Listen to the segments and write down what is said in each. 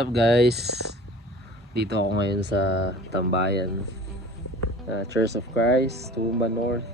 What's up guys? Dito ako ngayon sa Tambayan, Church of Christ, Tumba North,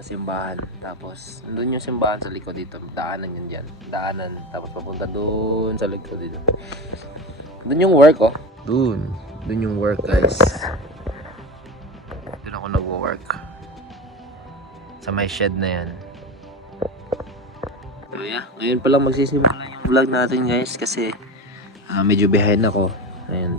simbahan. Tapos doon yung simbahan sa likod dito, daanan yun dyan. Daanan, tapos papunta doon sa likod dito. Doon yung work oh. Doon yung work guys. Doon ako nagwo-work. Sa may shed na yan. So yeah, ngayon pa lang magsisimula yung vlog natin guys kasi medyo behind ako. Ayun.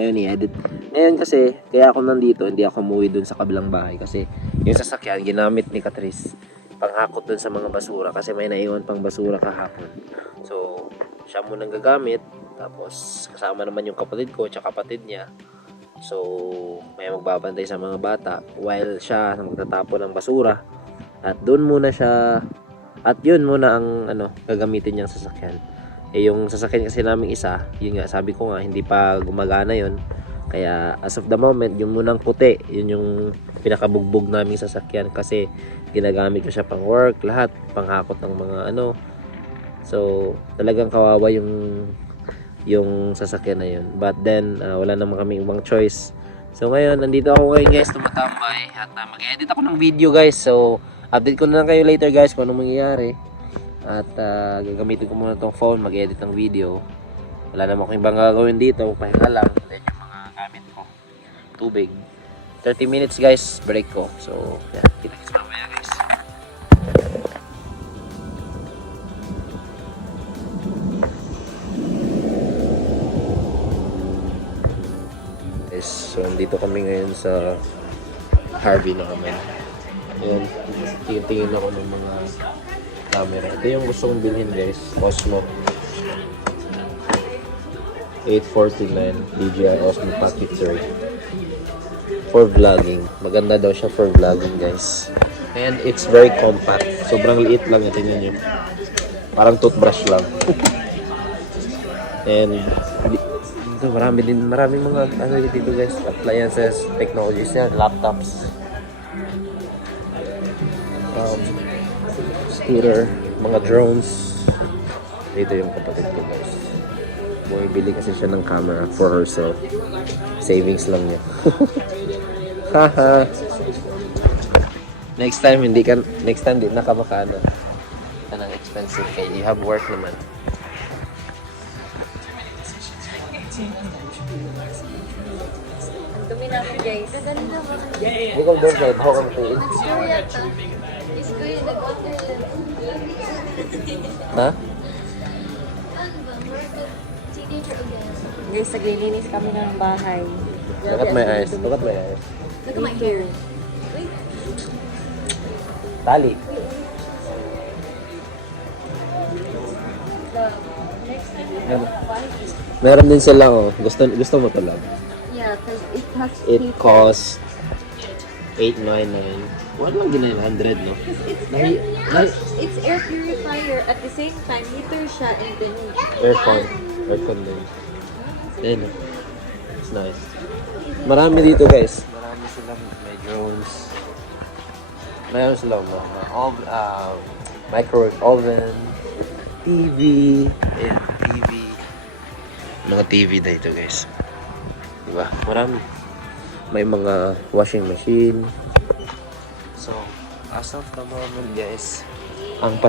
Ngayon i-edit. Ngayon kasi kaya ako nandito, hindi ako umuwi dun sa kabilang bahay kasi yung sasakyan ginamit ni Catrice panghakot dun sa mga basura kasi may naiwan pang basura kahapon. So siya munang gagamit, tapos kasama naman yung kapatid ko at kapatid niya. So may magbabantay sa mga bata while siya magtatapon ng basura. At doon muna siya, at yun muna ang gagamitin niyang sasakyan. Yung sasakyan kasi namin isa, yun nga sabi ko nga hindi pa gumagana yun. Kaya as of the moment, yung munang puti, yun yung pinakabugbog naming sasakyan kasi ginagamit ko siya pang work, lahat panghakot ng mga So talagang kawawa yung sasakyan na yun. But then wala naman kaming ibang choice. So ngayon nandito ako ngayon guys, tumatambay at mag-edit ako ng video guys. So update ko na lang kayo later guys kung ano mangyayari. At gagamitin ko muna tong phone, mag-edit ng video. Wala naman akong ibang gagawin dito, pahinga lang. Then yung mga gamit ko, tubig. 30 minutes guys, break ko. So yeah, kita-kits mamaya guys. So nandito kami ngayon sa Harvey na kami. Ayan, tingin ako ng mga camera. Ito yung gusto kong bilhin guys, Osmo 849 DJI Osmo Pocket 3 for vlogging. Maganda daw siya for vlogging guys. And it's very compact. Sobrang liit lang, tingnan nyo. Parang toothbrush lang. And maraming mga dito guys, appliances, technologies yan, laptops, scooter, mga drones. Dito yung kapatid ko guys, bumibili kasi siya ng camera for herself, savings lang niya. Haha. next time di na ka makano ng expensive kaya you have work naman. Ang dumi namin guys. Ganda ba? Ikaw doon sa hawak ang tiin. Isko yata. Isko yung nag-water. Ha? Guys, naglilinis kami ng bahay. Bakit may ayos? Bakit may ayos? Look at my hair. Tali. Meron din sila oh. Gusto mo to lang. Yeah, because It costs $899. Wala lang din 900 no? it's air purifier at the same time heater siya and then Aircon din. Then, it's nice. Marami dito guys. Marami silang may drones. Mayroon silang microwave oven, TV, and TV. Mga TV dito guys. Diba? Marami. May mga washing machine. So, as of the moment guys, ang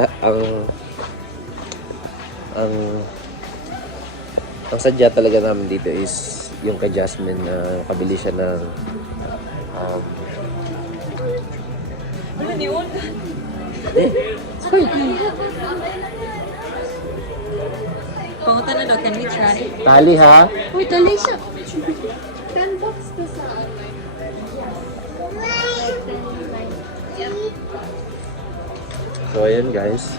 sadya talaga namin dito is yung kay Jasmine na kabili siya ng ano ni Un? it's fine. Pangutan na daw, can we try? Tali ha? Uy, tali siya. $10 to sa online. So ayan guys,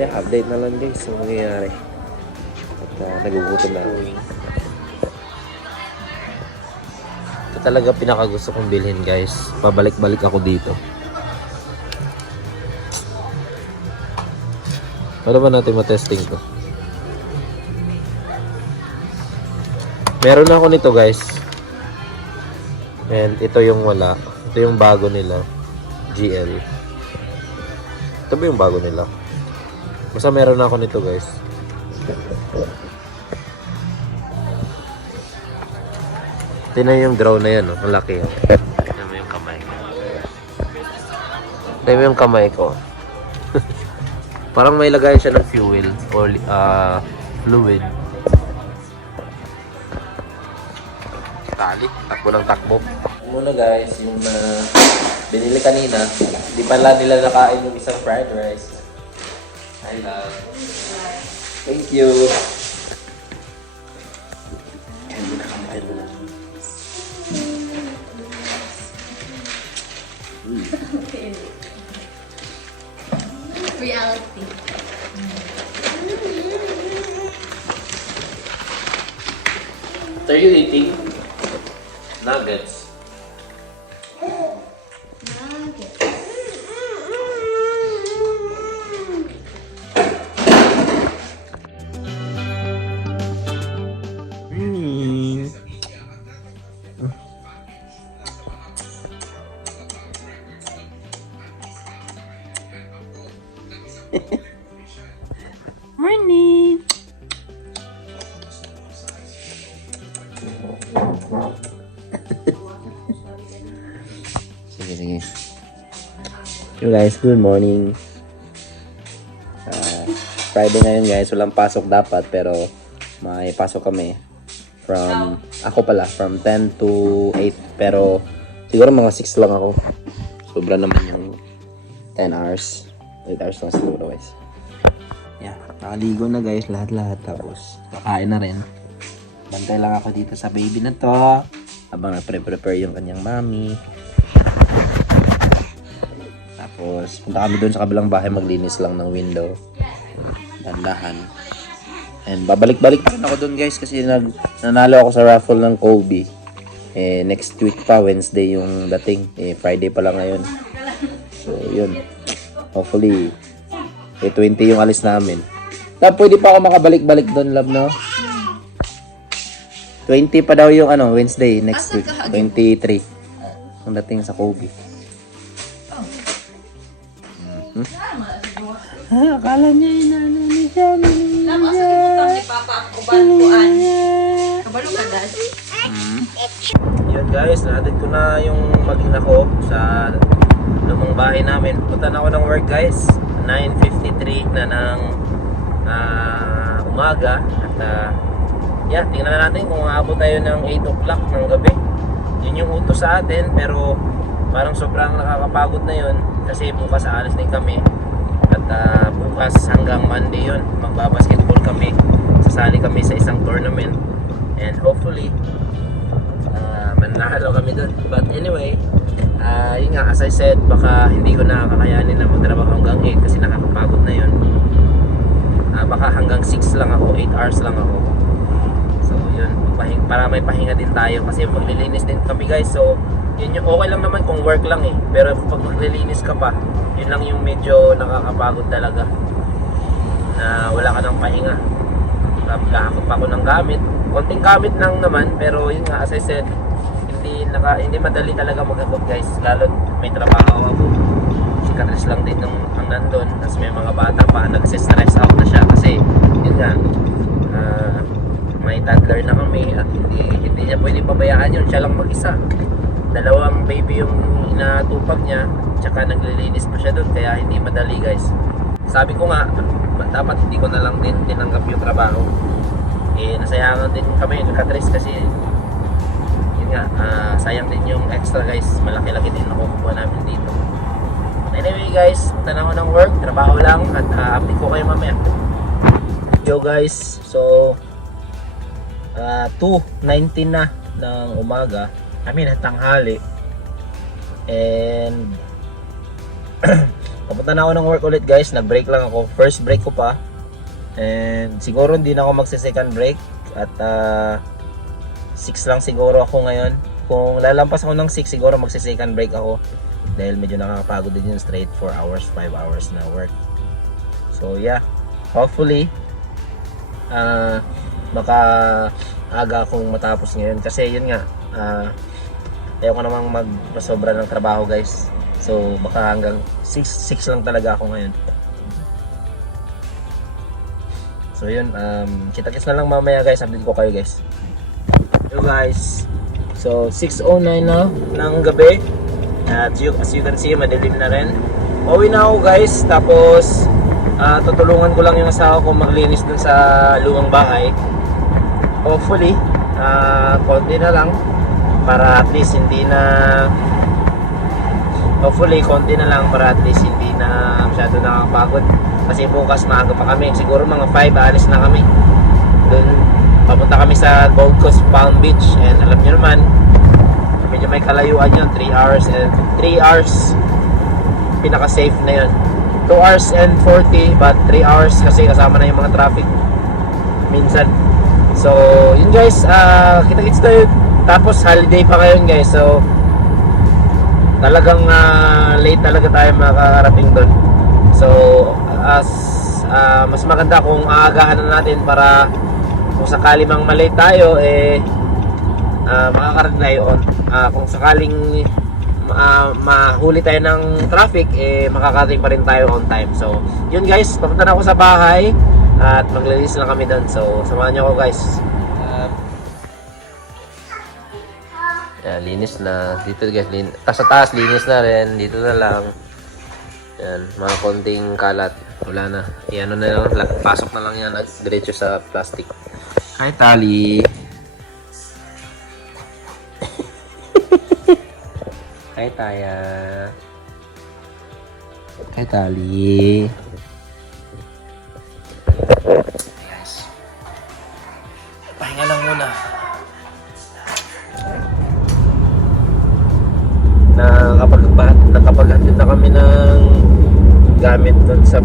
update na lang guys yung mangyayari. At nagugutom na ako. Ito talaga pinakagusto kong bilhin guys. Pabalik-balik ako dito. Para ba natin matesting to? Meron ako nito guys. And ito yung wala. Ito yung bago nila. GL. Ito ba yung bago nila? Basta meron ako nito guys. Tingnan yung drone na yan, oh. Ang laki. Oh. Tingnan mo yung kamay ko. Tingnan mo yung kamay ko. Parang may lagayan siya ng fuel or fluid. Tali, takbo ng takbo. Muna guys, yung binili kanina, di pala nila nakain yung isang fried rice. I love. Thank you. Kain muna kami, kain muna. Reality. What are you eating? Nuggets. Morning. Sige. Yo guys, good morning. Friday ngayon guys, walang pasok dapat pero may pasok kami from from 10 to 8 pero siguro mga 6 lang ako. Sobra naman yung 10 hours. 8 hours lang siguro guys. Yeah, nakaligo na guys lahat-lahat tapos kakain na rin. Bantay lang ako dito sa baby na to habang prepare yung kanyang mommy. Tapos, punta kami doon sa kabilang bahay, maglinis lang ng window. Dandahan. And babalik-balik pa rin ako doon guys kasi nanalo ako sa raffle ng Kobe. Next week pa, Wednesday yung dating. Friday pa lang ngayon. So, yun. Hopefully, 20 yung alis namin. Love, pwede pa ako makabalik-balik doon, love, no? 20 pa daw yung Wednesday next week. 23. Ang dating sa Kobe. Akala niya inano ni Shelly. Lama sa dito ni Papa ang uban-uan. Kabalo ka dad. Yun guys, natin ko na yung maging ako sa lumang bahay namin. Punta na ako ng work guys. 9:53 na ng umaga. At tingnan na natin kung aabot tayo ng 8 o'clock ng gabi. Yun yung utos sa atin pero parang sobrang nakakapagod na yun kasi bukas aalis din kami. At bukas hanggang Monday yun, magbabasketball kami. Sasali kami sa isang tournament. And hopefully, mananalo kami dun. But anyway, yun nga, as I said, baka hindi ko na kakayanin na magtrabaho hanggang 8 kasi nakakapagod na yun. Baka hanggang 6 lang ako, 8 hours lang ako. So yun, para may pahinga din tayo kasi maglilinis din kami guys. So yun yung okay lang naman kung work lang eh. Pero pag maglilinis ka pa, yun lang yung medyo nakakapagod talaga. Na wala ka ng pahinga. Kakakot pa ako ng gamit. Konting gamit lang naman, pero yun nga, as I said, hindi madali talaga mag-abot guys. Lalo may trabaho ako. Si Katris lang din ang nandun. Tapos may mga bata pa, nagsistress out na siya kasi yun nga, may toddler na kami at hindi niya pwede pabayaan yun. Siya lang mag-isa. Dalawang baby yung inatupag niya, tsaka naglilinis pa siya doon, kaya hindi madali guys. Sabi ko nga, dapat hindi ko na lang din tinanggap yung trabaho. Nasayangan din kami ng Katris kasi yun nga, sayang din yung extra guys. Malaki-laki din nakukuha namin dito. But anyway guys, punta na ako ng work, trabaho lang at update ko kayo mamaya. Yo guys, so 2:19 na ng umaga, tanghali. And papunta na ako ng work ulit guys. Nag-break lang ako. First break ko pa. And siguro hindi na ako magse-second break. At 6 lang siguro ako ngayon. Kung lalampas ako ng 6, siguro magse-second break ako. Dahil medyo nakakapagod din yung straight 4 hours, 5 hours na work. So yeah, hopefully baka aga akong matapos ngayon. Kasi yun nga, ayaw ko namang magpasobra ng trabaho guys. So baka hanggang 6 lang talaga ako ngayon. So yun, kita-kits na lang mamaya guys, update ko kayo guys. Yo guys, so 6:09 na ng gabi. At as you can see, madilim na rin. Pauwi na ako guys, tapos tutulungan ko lang yung asawa ko maglinis dun sa lumang bahay. Hopefully, konti na lang para at least hindi na masyado nakakapagod. Kasi bukas maaga pa kami, siguro mga 5 alis na kami. Dun, papunta kami sa Gold Coast, Palm Beach. And alam nyo naman, medyo may kalayuan yun, 3 hours and 3 hours pinaka safe na yun. 2 hours and 40 but 3 hours kasi kasama na yung mga traffic minsan. So yun guys, kita-kits tayo. Tapos holiday pa ngayon guys, so talagang late talaga tayo makakarating doon. So mas maganda kung aagahan na natin para kung sakali mang malate tayo makakarating tayo on. Kung sakaling mahuli tayo ng traffic, makakarating pa rin tayo on time. So yun guys, papunta na ako sa bahay at maglinis lang kami doon. So samahan niyo ako guys. Linis na dito guys, sa taas linis na rin, dito na lang. Yan, mga konting kalat, wala na. Ano na lang, pasok na lang yan at diretso sa plastic. Hi Tali. Hi Taya. Hi Tali. Guys, pahinga lang muna. Nakapaghatid na kami ng gamit doon sa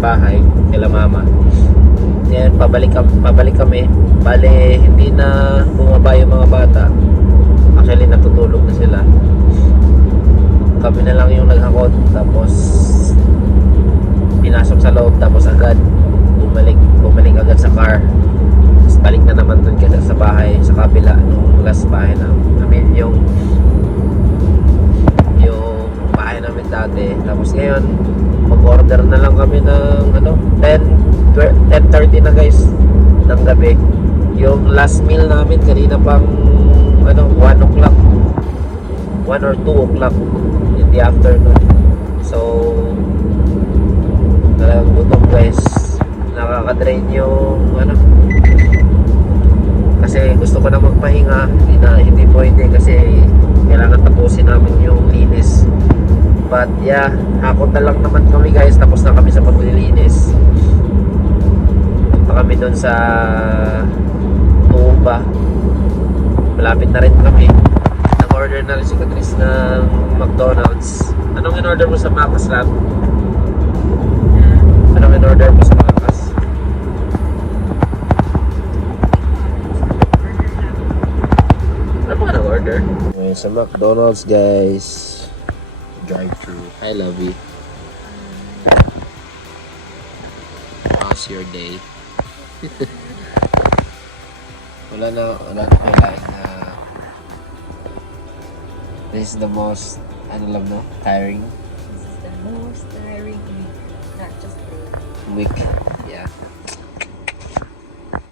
bahay kila mama. Yan, pabalik kami. Bale, hindi na bumaba yung mga bata. Actually, natutulog na sila. Kami na lang yung naghakot. Tapos, pinasok sa loob. Tapos agad, bumalik agad sa car. Tapos balik na naman doon kasi sa bahay, sa kabila, nung last bahay namin yung bahay namin dati. Tapos ngayon, mag-order na lang kami ng 10:30 na guys ng gabi. Yung last meal namin kanina pang 1 o'clock, 1 or 2 o'clock in the afternoon. So talagang gutom guys, nakaka-drain yung kasi gusto ko na magpahinga, hindi pwede kasi kailangan tapusin namin yung linis. But yeah, hakot na lang naman kami guys, tapos na kami sa paglilinis. Punta kami doon sa Tuumba. Malapit na rin kami. Nag-order na rin si Catrice ng McDonald's. Anong in-order mo sa Macas Lab? Anong in-order mo sa Macas? Ano ba nag-order? Sa McDonald's guys, drive-thru. I love you. How's your day? wala na kailangan na this is the most tiring This is the most tiring week, not just day. week. Yeah.